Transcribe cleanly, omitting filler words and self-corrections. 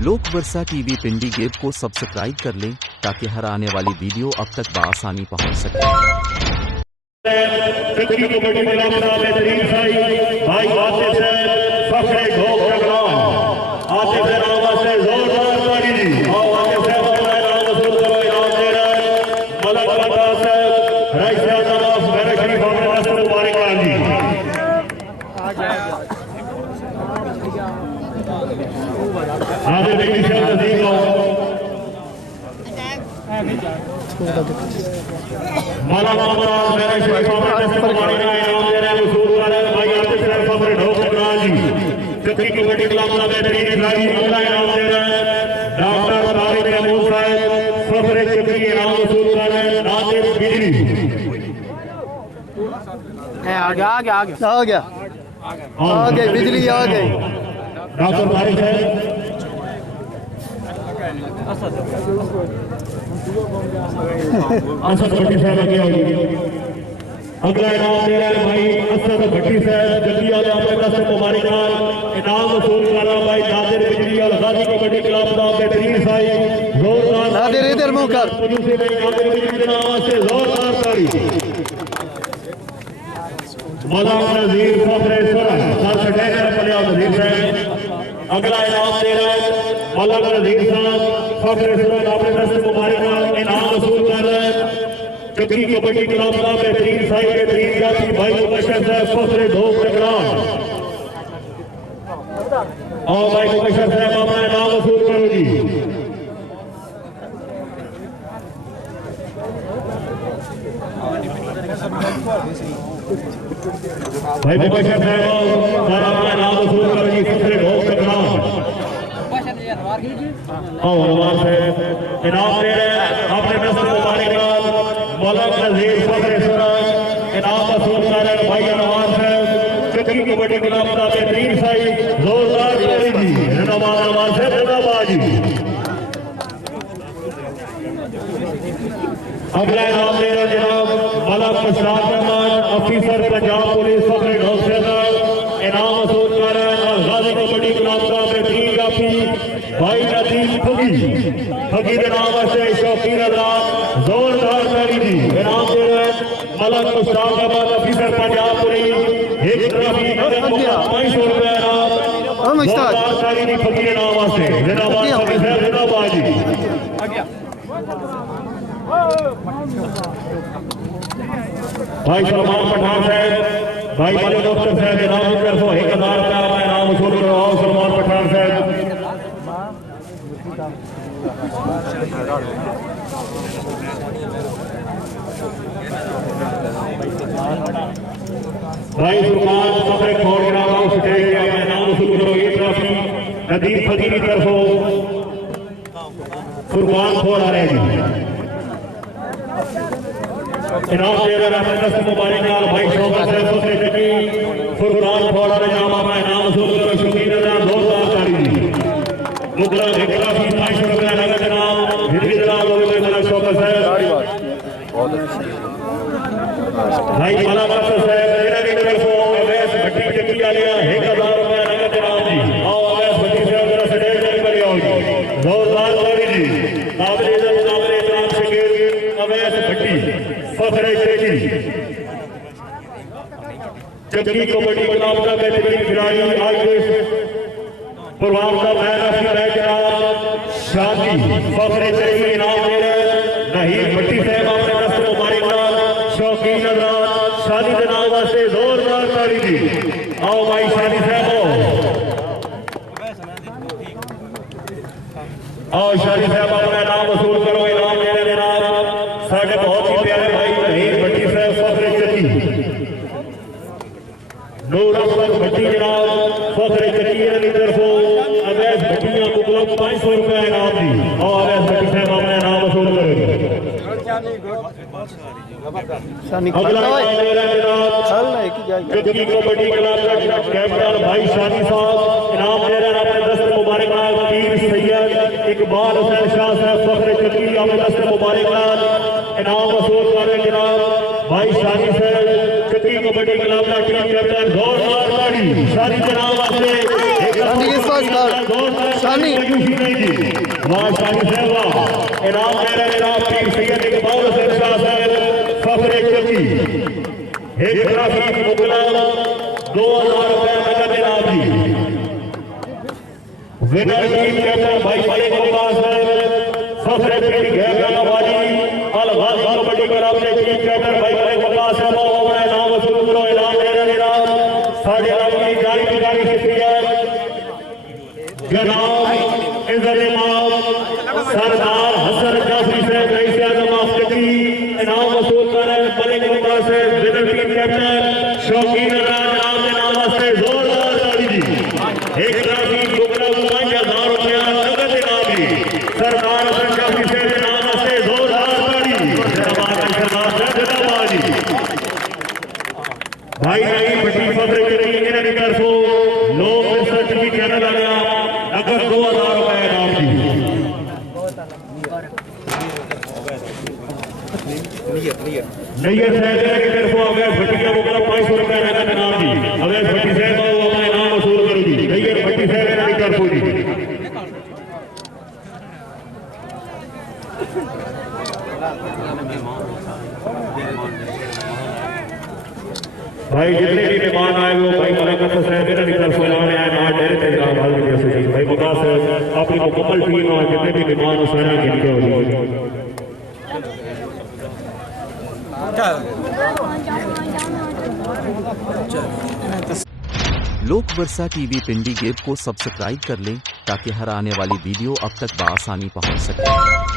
लोक वर्षा टीवी पिंडी गेब को सब्सक्राइब कर लें ताकि हर आने वाली वीडियो अब तक बआसानी पहुंच सके। आ गए बिजली आ गई। डॉक्टर तारिक है असद भट्टी साहब आगे आइए। अगला इनाम दे रहा है भाई असद भट्टी साहब जल्दी आ जाओ। अपने से मुबारक इनाम वसूल करना भाई नादिर बिजली और गाजी कबड्डी क्लब का बेहतरीन साई जोरदार नादिर इधर मुंह कर नादिर बिजली के नाम से जोरदार ताली। मलाम नजीर फखरे सुरह सर सटेकर पंजाब नजीर साहब अगला इनाम दे रहा है। मलाम नजीर साहब फखरे सुरह अपने तरफ से मुबारक इनाम वसूल कर रहे हैं। चक्की कबड्डी क्लब का बेहतरीन साई बेहतरीन जाती भाई मुबशर साहब फखरे ढोक टकरान और भाई मुबशर साहब अपना इनाम वसूल करो जी। भाई मुबशर साहब सर अपना नाम वसूल करो जी। फखरे ढोक टकरान और अनवार साहब इनाम दे रहे हैं। अपने नस्ल मुबारक मौलाना नजीर फखरे सुरह इनाम वसूल कर रहे हैं भाई अनवार साहब चक्की कबड्डी क्लब का बेहतरीन साई जोरदार ताली जी। जिंदाबाद अनवार साहब जिंदाबाद जी। अगला इनाम दे रहे जनाब मलक मुशताक अहमद ऑफिसर पंजाब पुलिस फखरे ढोक से इनाम वसूल कर रहे हैं। और गाजी कबड्डी क्लब का बेहतरीन काफी भाई नदीम फकी के नाम से शौकीन हजरात जोरदार ताली जी। इनाम दे रहे हैं मलक मुशताक अहमद ऑफिसर पंजाब पुलिस एक ट्रॉफी 500 रुपए इनाम जोरदार ताली जी फकी के नाम से। जिंदाबाद फकी साहब जिंदाबाद जी। भाई सलमान पठान साहब भाई वाले डॉक्टर साहब इनाम की तरफ 1000 रुपया इनाम वसूल करो। आओ सलमान पठान साहब भाई फुरकान फखरे खोड़ के नाम स्टेज पे अपना इनाम वसूल करो। ये ट्रॉफी नदीम फकी की तरफ फुरकान खोड़ आ रहे हैं। इनाम दे रहे हैं नस्ल मुबारक लाल भाई शौकत साहब फखरे चक्की फुरकान खोड़ आ रहे नाम अपना इनाम वसूल करो। शौकीन हजरात जोरदार ताली जी। मुगला एक ट्रॉफी 500 रुपया नगद इनाम हिंदी जनाब मेरा शौकत साहब भाई माला मास्टर साहब मेरा की तरफ अवैस भट्टी चक्की आ लिया 1000 रुपया नगद इनाम जी। आओ अवैस भट्टी साहब जरा स्टेज पर खड़े हो जी। जोरदार ताली जी। काबिल इज्जत काबिल एहतराम शकील अवैस भट्टी फखरे चक्की कबड्डी क्लब का बेहतरीन खिलाड़ी आज प्रोग्राम का शादी फखरे चक्की इनाम दे रहे नहीं भट्टी साहब अपने नस्ल मुबारक शौकीन हजरात शादी के नाम वास्ते जोरदार ताली दी। आओ भाई शादी साहब आओ शादी साहब अपना नाम वसूल करो। इनाम दे रहे जनाब साढ़े बहुत ही प्यारे भाई नहीं भट्टी साहब फखरे चक्की नूर अहमद भट्टी जनाब फखरे चक्की की तरफों अवैस भट्टियां मुगलों 500 रुपया इनाम दी। और अवैस भट्टी साहब अपना इनाम वसूल करेंगे। अगला चक्की कबड्डी क्लब का कैप्टन भाई शादी साहब इनाम दे रहे हैं अपने दस्त मुबारक वकील सैयद इकबाल हुसैन शाह साहब फखरे चक्की अपने दस्त मुबारक इनाम वसूल कर रहे जनाब भाई शादी साहब चक्की कबड्डी क्लब का टीम कैप्टन जोरदार ताली शादी जनाब वास्ते पुरस्कार सानी वाह शाही साहब इनाम दे रहे जनाब पीर सैयद इकबाल हुसैन शाह साहब फखरे चौकी एक ट्रॉफी मुगला 2000 रुपए नगद इनाम जी विनर टीम कैप्टन भाई मलिक अब्बास साहब फखरे पीर गैर वाली अल गाजी कबड्डी क्लब के टीम कैप्टन भाई मलिक अब्बास साहब अपना इनाम वसूल करो इनाम दे रहे जनाब साढ़े अपनी जारी जारी शुक्रिया जनाब इज्जत इमाम सरदार हसन जाफरी साहब रईस आज़म आफ्रिकी इनाम वसूल कर रहे मलिक अब्बास से विनर टीम कैप्टन शौकीन इनाम वास्ते जोरदार ताली जी एक ट्रॉफी मुगला 5000 रुपया नगद इनाम जी सरदार हसन जाफरी साहब इनाम वास्ते जोरदार ताली जिंदाबाद सरदार साहब जिंदाबाद जी भाई नई बड़ी फखरे करी इन्हें की तरफों लोग मिस्टर टीवी चैनल आ गया अगर 2000 रुपए इनाम दी नैयर साहब की तरफों आ गया भट्टिया मुगला 500 रुपए नगद इनाम दी अवैध भट्टी साहब अपना इनाम वसूल करोगी नैयर भट्टी साहब की तरफों जी भाई जितने भी मेहमान आए वो भाई मलिक अब्बास साहब की तरफ से आने आए ना डेरे पे जनाब हाजिर जैसे जी भाई मुकास अपनी मुकम्मल टीम और जितने भी मेहमान सारे गिनके हो लोक वर्षा टीवी पिंडी गेट को सब्सक्राइब कर लें ताकि हर आने वाली वीडियो अब तक बआसानी पहुंच सके।